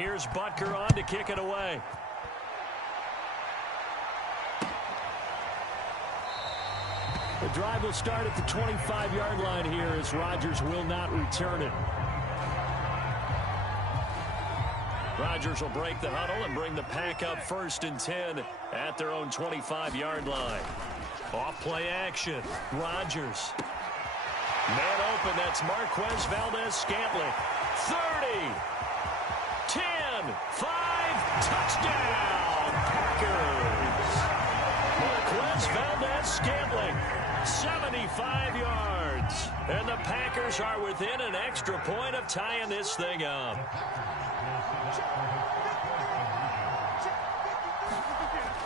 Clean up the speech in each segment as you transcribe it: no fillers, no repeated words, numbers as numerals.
here's Butker on to kick it away. The drive will start at the 25-yard line here as Rodgers will not return it. Rodgers will break the huddle and bring the pack up 1st and 10 at their own 25-yard line. Off play action. Rodgers. Man open. That's Marquez Valdez-Scantling. 30. 10. 5. Touchdown. Packers. Marquez Valdez-Scantling. 75 yards. And the Packers are within an extra point of tying this thing up.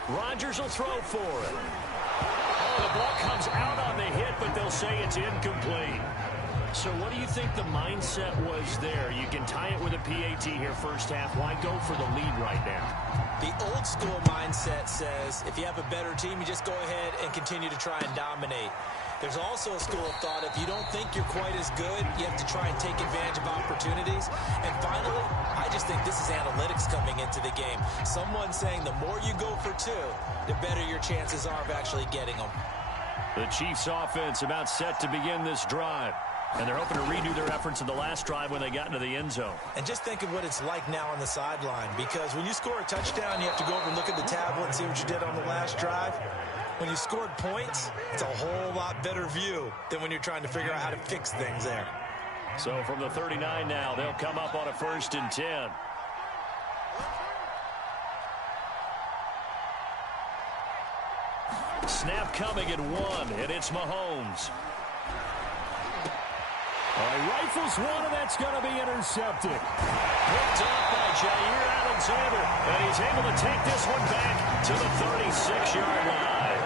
Rodgers will throw for it. Oh, the ball comes out on the hit, but they'll say it's incomplete. So what do you think the mindset was there? You can tie it with a PAT here first half. Why go for the lead right now? The old school mindset says if you have a better team, you just go ahead and continue to try and dominate. There's also a school of thought, if you don't think you're quite as good, you have to try and take advantage of opportunities. And finally, I just think this is analytics coming into the game. Someone saying the more you go for two, the better your chances are of actually getting them. The Chiefs offense about set to begin this drive. And they're hoping to redo their efforts in the last drive when they got into the end zone. And just think of what it's like now on the sideline. Because when you score a touchdown, you have to go over and look at the tablet and see what you did on the last drive. When you scored points, it's a whole lot better view than when you're trying to figure out how to fix things there. So from the 39 now, they'll come up on a 1st and 10. Snap coming at 1, and it's Mahomes. Rifles one, and that's going to be intercepted. Picked up by Jair Alexander, and he's able to take this one back to the 36-yard line.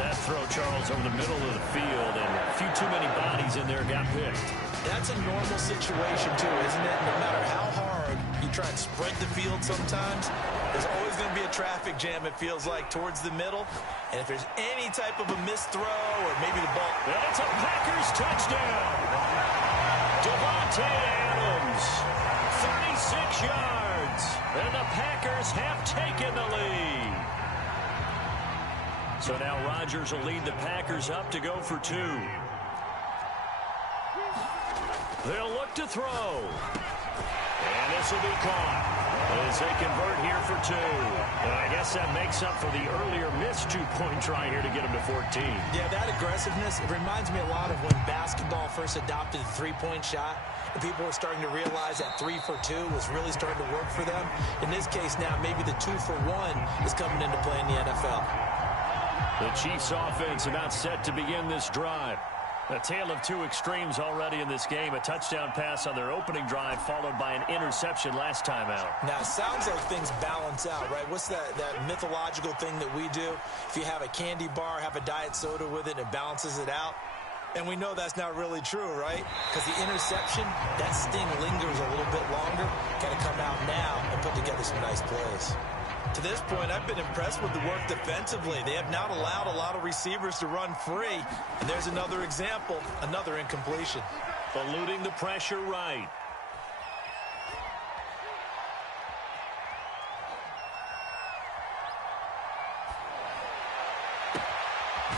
That throw, Charles, over the middle of the field, and a few too many bodies in there got picked. That's a normal situation, too, isn't it? No matter how hard you try and spread the field sometimes, there's always going to be a traffic jam, it feels like, towards the middle. And if there's any type of a missed throw or maybe the ball... That's a Packers touchdown. Devontae Adams, 36 yards. And the Packers have taken the lead. So now Rodgers will lead the Packers up to go for 2. They'll look to throw. And this will be caught as they convert here for 2. And I guess that makes up for the earlier missed 2-point try here to get them to 14. Yeah, that aggressiveness, it reminds me a lot of when basketball first adopted the three-point shot. And people were starting to realize that 3 for 2 was really starting to work for them. In this case now, maybe the 2 for 1 is coming into play in the NFL. The Chiefs offense about set to begin this drive. A tale of two extremes already in this game. A touchdown pass on their opening drive followed by an interception last time out. Now, it sounds like things balance out, right? What's that mythological thing that we do? If you have a candy bar, have a diet soda with it, and it balances it out. And we know that's not really true, right? Because the interception, that sting lingers a little bit longer. Got to come out now and put together some nice plays. To this point, I've been impressed with the work defensively. They have not allowed a lot of receivers to run free. And there's another example, another incompletion. Eluding the pressure right.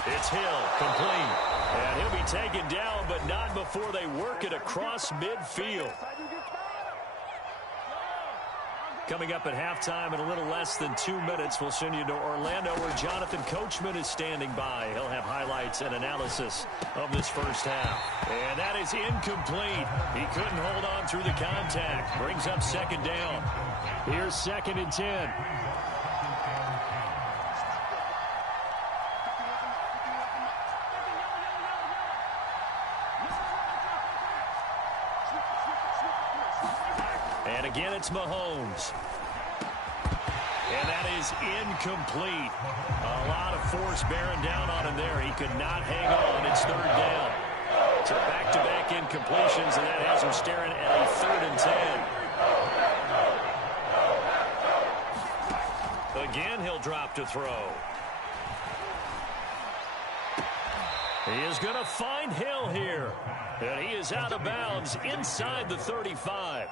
It's Hill, complete. And he'll be taken down, but not before they work it across midfield. Coming up at halftime in a little less than 2 minutes, we'll send you to Orlando where Jonathan Coachman is standing by. He'll have highlights and analysis of this first half. And that is incomplete. He couldn't hold on through the contact. Brings up second down. Here's 2nd and 10. And again, it's Mahomes. And that is incomplete. A lot of force bearing down on him there. He could not hang on. It's 3rd down. So back-to-back incompletions, and that has him staring at a 3rd and 10. Again, he'll drop to throw. He is going to find Hill here. And he is out of bounds inside the 35.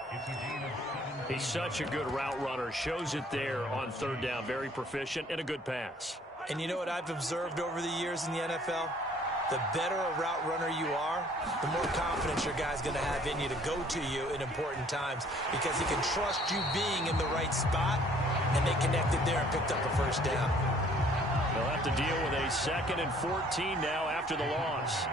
He's such a good route runner. Shows it there on third down. Very proficient and a good pass. And you know what I've observed over the years in the NFL? The better a route runner you are, the more confidence your guy's going to have in you to go to you in important times because he can trust you being in the right spot, and they connected there and picked up a first down. They'll have to deal with a 2nd and 14 now after the loss.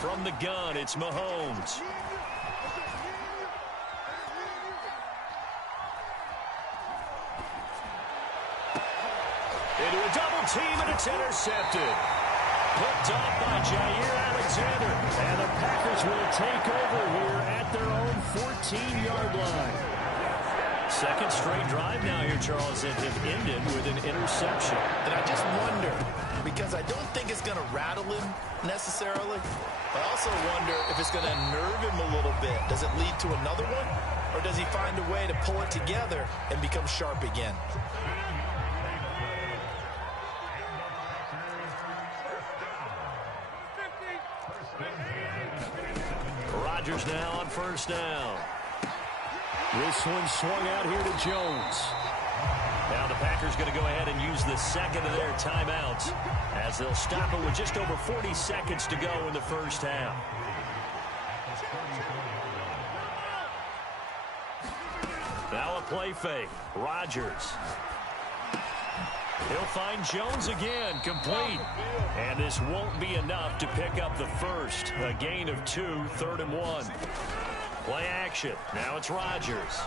From the gun, it's Mahomes. Into a double team, and it's intercepted. Picked off by Jair Alexander. And the Packers will take over here at their own 14-yard line. Second straight drive now here, Charles, that have ended with an interception. And I just wonder, because I don't think it's going to rattle him necessarily, I also wonder if it's going to nerve him a little bit. Does it lead to another one? Or does he find a way to pull it together and become sharp again? Rodgers now on first down. This one swung out here to Jones. Now the Packers going to go ahead and use the second of their timeouts as they'll stop it with just over 40 seconds to go in the first half. Now a play fake. Rodgers. He'll find Jones again, complete. And this won't be enough to pick up the first. A gain of 2, 3rd and 1. Play action. Now it's Rodgers.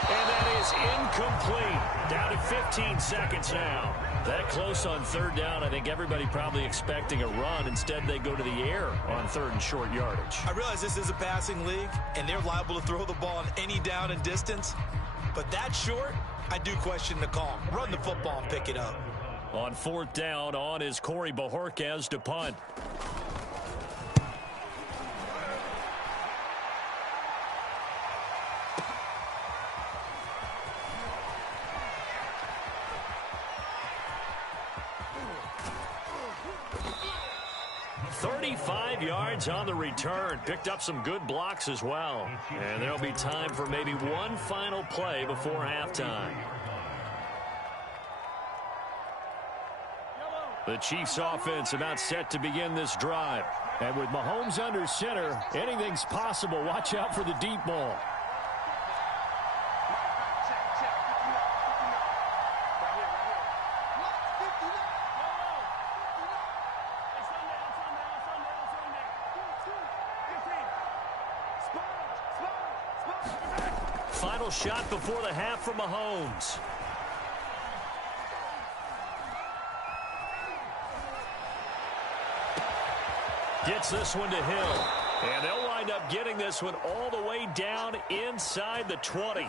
And that is incomplete. Down to 15 seconds now. That close on third down, I think everybody probably expecting a run. Instead, they go to the air on 3rd and short yardage. I realize this is a passing league, and they're liable to throw the ball on any down and distance. But that short, I do question the call. Run the football and pick it up. On 4th down, on is Corey Bojorquez to punt. Yards on the return. Picked up some good blocks as well. And there'll be time for maybe one final play before halftime. The Chiefs offense about set to begin this drive. And with Mahomes under center, anything's possible. Watch out for the deep ball. Final shot before the half from Mahomes. Gets this one to Hill. And they'll wind up getting this one all the way down inside the 20.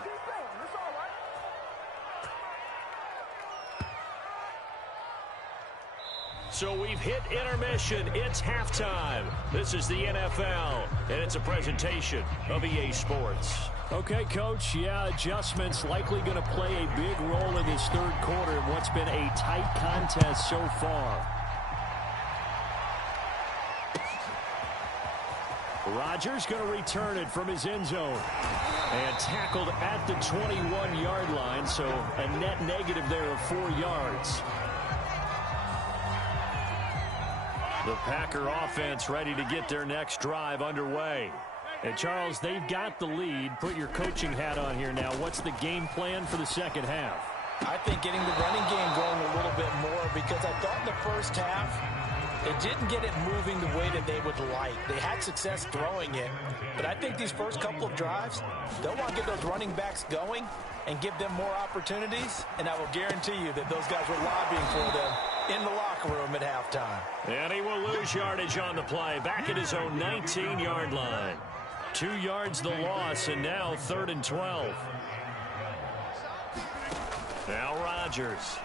So we've hit intermission. It's halftime. This is the NFL, and it's a presentation of EA Sports. Okay, Coach, yeah, adjustments likely going to play a big role in this third quarter in what's been a tight contest so far. Rodgers going to return it from his end zone. And tackled at the 21-yard line, so a net negative there of 4 yards. The Packer offense ready to get their next drive underway. And, Charles, they've got the lead. Put your coaching hat on here now. What's the game plan for the second half? I think getting the running game going a little bit more because I thought in the first half they didn't get it moving the way that they would like. They had success throwing it, but I think these first couple of drives, they'll want to get those running backs going and give them more opportunities, and I will guarantee you that those guys were lobbying for them in the locker room at halftime. And he will lose yardage on the play, back at his own 19-yard line. 2 yards the loss, and now 3rd and 12. Now Rodgers.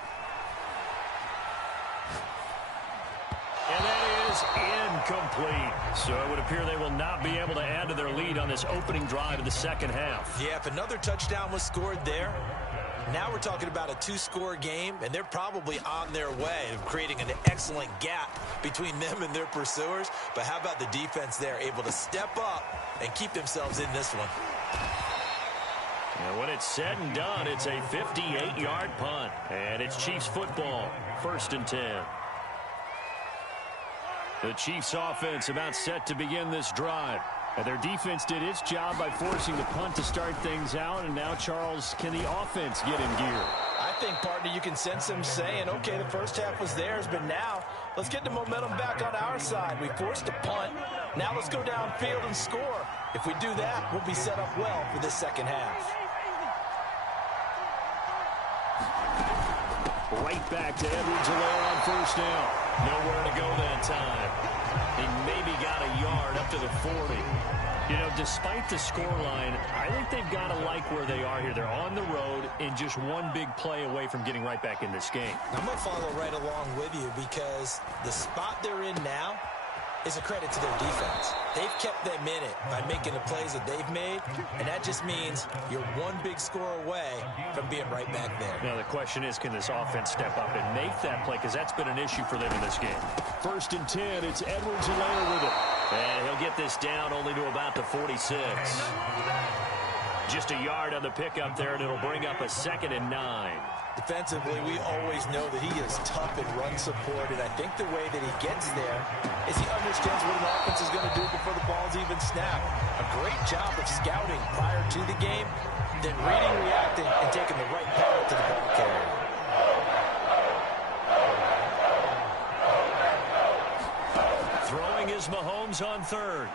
And that is incomplete. So it would appear they will not be able to add to their lead on this opening drive of the second half. Yeah, if another touchdown was scored there, Now we're talking about a two-score game, and they're probably on their way of creating an excellent gap between them and their pursuers. But how about the defense there, able to step up and keep themselves in this one? And when it's said and done, it's a 58-yard punt. And it's Chiefs football, 1st and 10. The Chiefs offense about set to begin this drive. And their defense did its job by forcing the punt to start things out. And now, Charles, can the offense get in gear? I think, partner, you can sense them saying, okay, the first half was theirs, but now let's get the momentum back on our side. We forced a punt. Now let's go downfield and score. If we do that, we'll be set up well for this second half. Right back to Edwards-Helaire on 1st down. Nowhere to go that time. He maybe got a yard up to the 40. You know, despite the scoreline, I think they've got to like where they are here. They're on the road and just one big play away from getting right back in this game. I'm going to follow right along with you because the spot they're in now is a credit to their defense. They've kept them in it by making the plays that they've made, and that just means you're one big score away from being right back there. Now, the question is, can this offense step up and make that play? Because that's been an issue for them in this game. 1st and 10, it's Edwards-Helaire with it. And he'll get this down only to about the 46. Just a yard on the pickup there, and it'll bring up a 2nd and 9. Defensively, we always know that he is tough in run support, and I think the way that he gets there is he understands what an offense is going to do before the ball's even snapped. A great job of scouting prior to the game, then reading, reacting, and taking the right path to the ball carrier. Throwing is Mahomes on 3rd.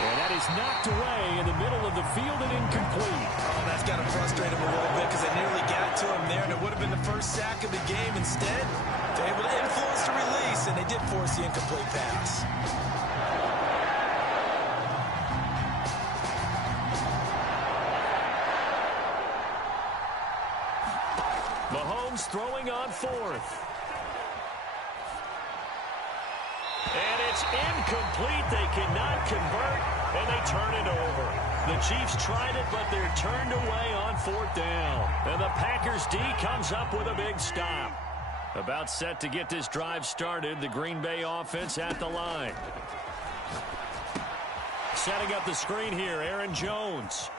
And that is knocked away in the middle of the field and incomplete. Oh, that's got to frustrate him a little bit because they nearly got to him there, and it would have been the first sack of the game. Instead, they're able to influence the release, and they did force the incomplete pass. Mahomes throwing on 4th. And it's incomplete. They cannot convert, and they turn it over. The Chiefs tried it, but they're turned away on 4th down. And the Packers D comes up with a big stop. About set to get this drive started, the Green Bay offense at the line. Setting up the screen here, Aaron Jones.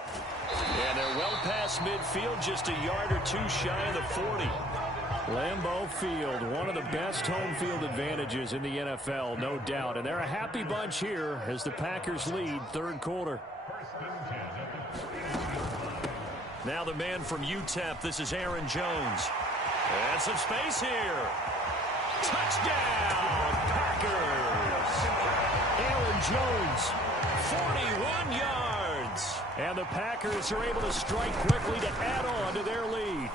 And they're well past midfield, just a yard or two shy of the 40. Lambeau Field, one of the best home field advantages in the NFL, no doubt. And they're a happy bunch here as the Packers lead 3rd quarter. Now the man from UTEP, this is Aaron Jones. And some space here. Touchdown, Packers! Aaron Jones, 41 yards. and the Packers are able to strike quickly to add on to their lead.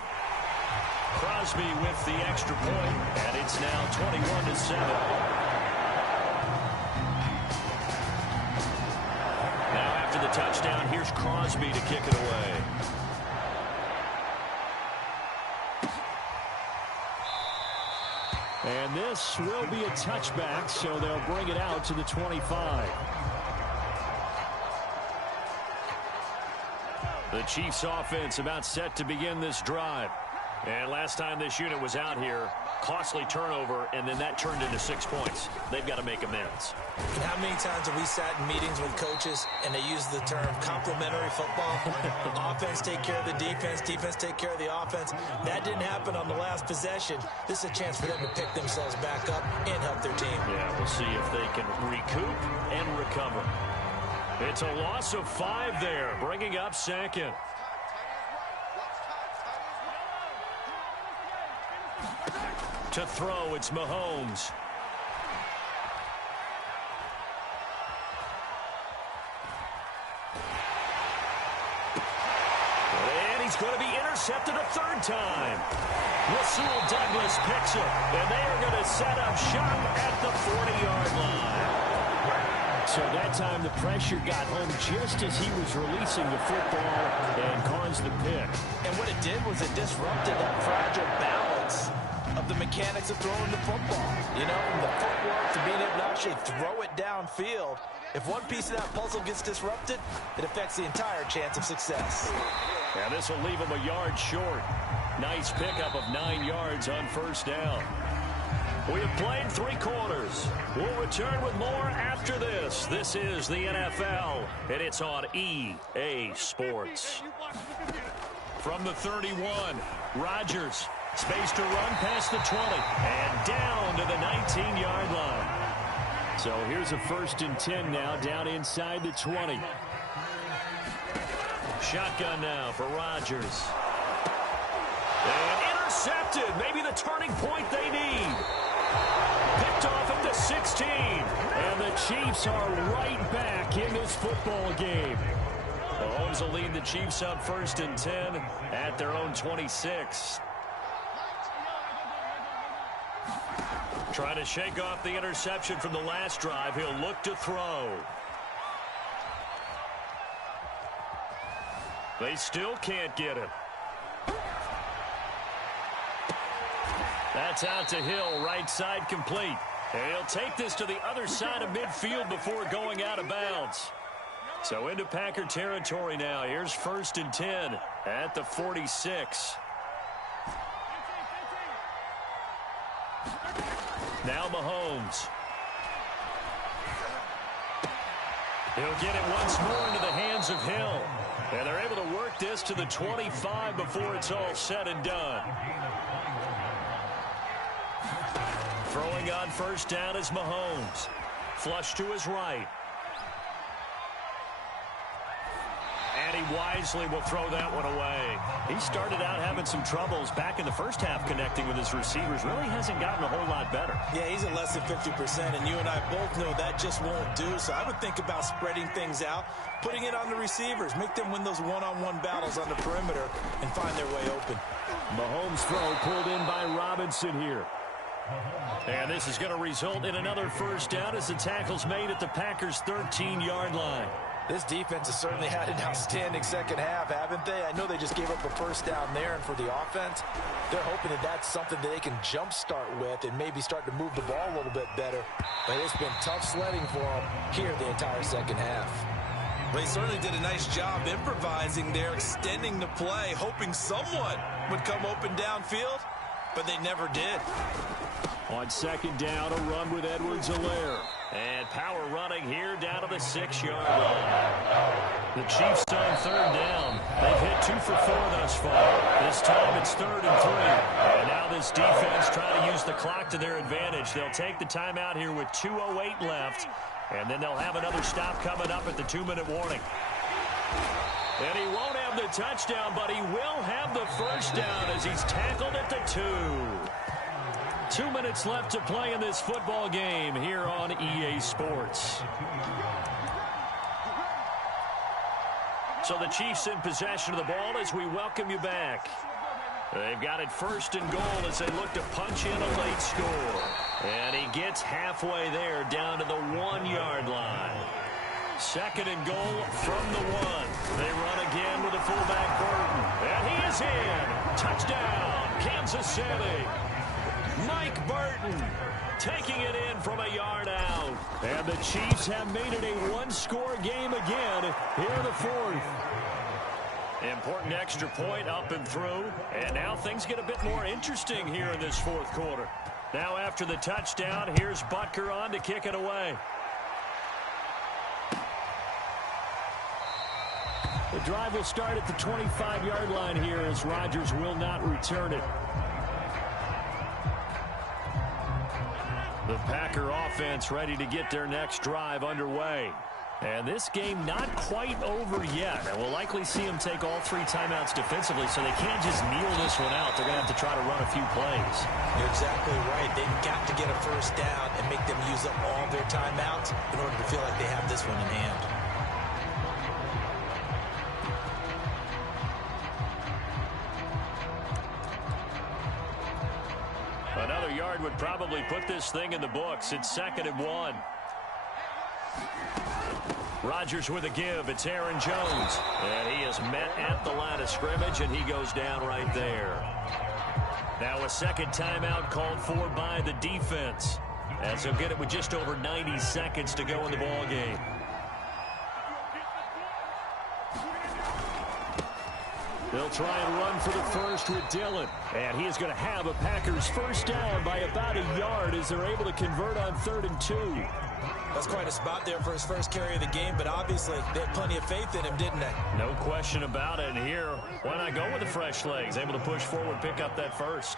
Crosby with the extra point, and it's now 21-7. Now after the touchdown, here's Crosby to kick it away. And this will be a touchback, so they'll bring it out to the 25. The Chiefs offense about set to begin this drive. And last time this unit was out here, costly turnover, and then that turned into 6 points. They've got to make amends. And how many times have we sat in meetings with coaches and they use the term complementary football? Offense take care of the defense, defense take care of the offense. That didn't happen on the last possession. This is a chance for them to pick themselves back up and help their team. Yeah, we'll see if they can recoup and recover. It's a loss of 5 there, bringing up second. To throw, it's Mahomes. And he's going to be intercepted a third time. Rasul Douglas picks it, and they are going to set up shop at the 40-yard line. So that time the pressure got home just as he was releasing the football and caused the pick. And what it did was it disrupted that fragile balance of the mechanics of throwing the football. You know, from the footwork to being able to actually throw it downfield. If one piece of that puzzle gets disrupted, it affects the entire chance of success. And this will leave him a yard short. Nice pickup of 9 yards on first down. We have played 3 quarters. We'll return with more after this. This is the NFL, and it's on EA Sports. From the 31, Rodgers. Space to run past the 20 and down to the 19-yard line. So here's a 1st and 10 now, down inside the 20. Shotgun now for Rodgers. And intercepted. Maybe the turning point they need. Picked off at the 16. And the Chiefs are right back in this football game. Mahomes will lead the Chiefs up 1st and 10 at their own 26. Trying to shake off the interception from the last drive. He'll look to throw. They still can't get him. That's out to Hill, right side complete. And he'll take this to the other side of midfield before going out of bounds. So into Packer territory now. Here's 1st and 10 at the 46. Now Mahomes. He'll get it once more into the hands of Hill. And they're able to work this to the 25 before it's all said and done. Throwing on 1st down is Mahomes. Flush to his right. And he wisely will throw that one away. He started out having some troubles back in the first half connecting with his receivers. Really hasn't gotten a whole lot better. Yeah, he's at less than 50%, and you and I both know that just won't do. So I would think about spreading things out, putting it on the receivers, make them win those one-on-one battles on the perimeter and find their way open. Mahomes' throw pulled in by Robinson here. And this is going to result in another 1st down as the tackle's made at the Packers' 13-yard line. This defense has certainly had an outstanding second half, haven't they? I know they just gave up a 1st down there, and for the offense, they're hoping that that's something that they can jumpstart with and maybe start to move the ball a little bit better. But it's been tough sledding for them here the entire second half. They certainly did a nice job improvising there, extending the play, hoping someone would come open downfield, but they never did. On 2nd down, a run with Edwards-Helaire. And power running here down to the 6-yard line. The Chiefs on 3rd down. They've hit 2 for 4 thus far. This time it's 3rd and 3. And now this defense trying to use the clock to their advantage. They'll take the timeout here with 2:08 left. And then they'll have another stop coming up at the 2-minute warning. And he won't have the touchdown, but he will have the 1st down as he's tackled at the 2. 2 minutes left to play in this football game here on EA Sports. So the Chiefs in possession of the ball as we welcome you back. They've got it 1st and goal as they look to punch in a late score. And he gets halfway there down to the 1-yard line. 2nd and goal from the 1. They run again with a fullback Burton. And he is in. Touchdown, Kansas City. Mike Burton taking it in from a yard out. And the Chiefs have made it a 1-score game again here in the 4th. Important extra point up and through. And now things get a bit more interesting here in this 4th quarter. Now after the touchdown, here's Butker on to kick it away. The drive will start at the 25-yard line here as Rodgers will not return it. The Packer offense ready to get their next drive underway. And this game not quite over yet. And we'll likely see them take all 3 timeouts defensively, so they can't just kneel this one out. They're going to have to try to run a few plays. You're exactly right. They've got to get a 1st down and make them use up all their timeouts in order to feel like they have this one in hand. Another yard would probably put this thing in the books. It's 2nd and 1. Rodgers with a give. It's Aaron Jones. And he is met at the line of scrimmage, and he goes down right there. Now a 2nd timeout called for by the defense, as he'll get it with just over 90 seconds to go in the ball game. They'll try and run for the first with Dillon. And he is going to have a Packers first down by about a yard as they're able to convert on 3rd and 2. That's quite a spot there for his first carry of the game, but obviously they had plenty of faith in him, didn't they? No question about it. And here, why not go with the fresh legs? Able to push forward, pick up that first.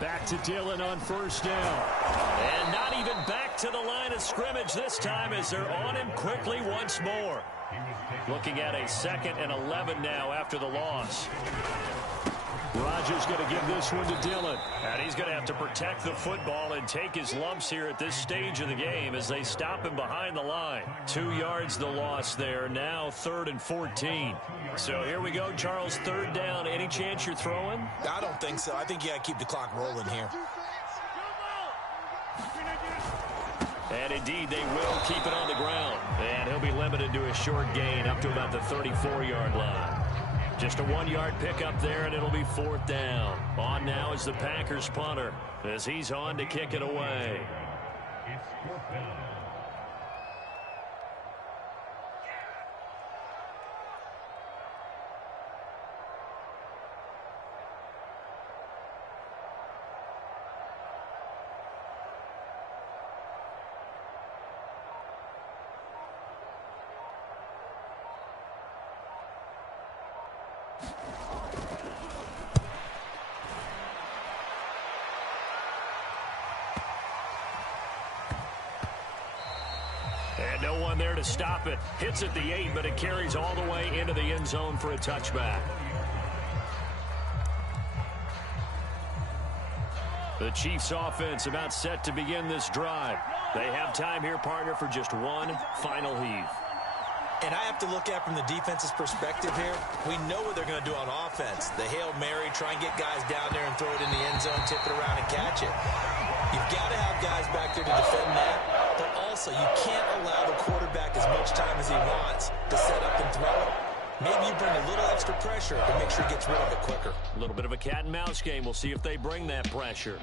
Back to Dillon on first down. And not even back to the line of scrimmage this time as they're on him quickly once more. Looking at a 2nd and 11 now after the loss. Rodgers going to give this one to Dillon. And he's going to have to protect the football and take his lumps here at this stage of the game as they stop him behind the line. 2 yards the loss there. Now 3rd and 14. So here we go, Charles, 3rd down. Any chance you're throwing? I don't think so. I think you got to keep the clock rolling here. And indeed, they will keep it on the ground. And he'll be limited to a short gain up to about the 34-yard line. Just a 1-yard pickup there, and it'll be 4th down. On now is the Packers punter as he's on to kick it away. And no one there to stop it. Hits at the 8, but it carries all the way into the end zone for a touchback. The Chiefs offense about set to begin this drive. They have time here, partner, for just one final heave. And I have to look at from the defense's perspective here. We know what they're going to do on offense. The Hail Mary, try and get guys down there and throw it in the end zone, tip it around and catch it. You've got to have guys back there to defend that. But also, you can't allow the quarterback as much time as he wants to set up and throw it. Maybe you bring a little extra pressure to make sure he gets rid of it quicker. A little bit of a cat and mouse game. We'll see if they bring that pressure.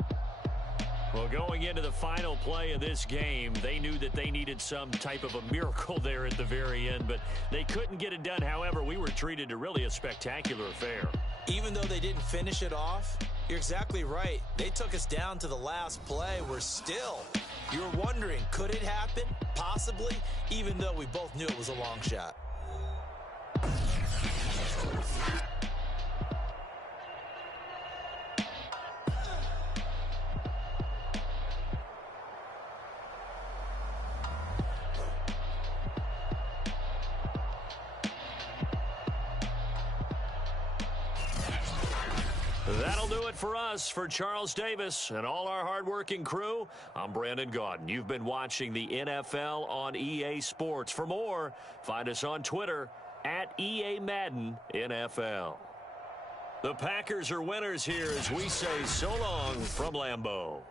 Well, going into the final play of this game, they knew that they needed some type of a miracle there at the very end, but they couldn't get it done. However, we were treated to really a spectacular affair. Even though they didn't finish it off, you're exactly right. They took us down to the last play. We're still, you're wondering, could it happen? Possibly, even though we both knew it was a long shot. That'll do it for us. For Charles Davis and all our hardworking crew, I'm Brandon Gaudin. You've been watching the NFL on EA Sports. For more, find us on Twitter at EA Madden NFL. The Packers are winners here as we say so long from Lambeau.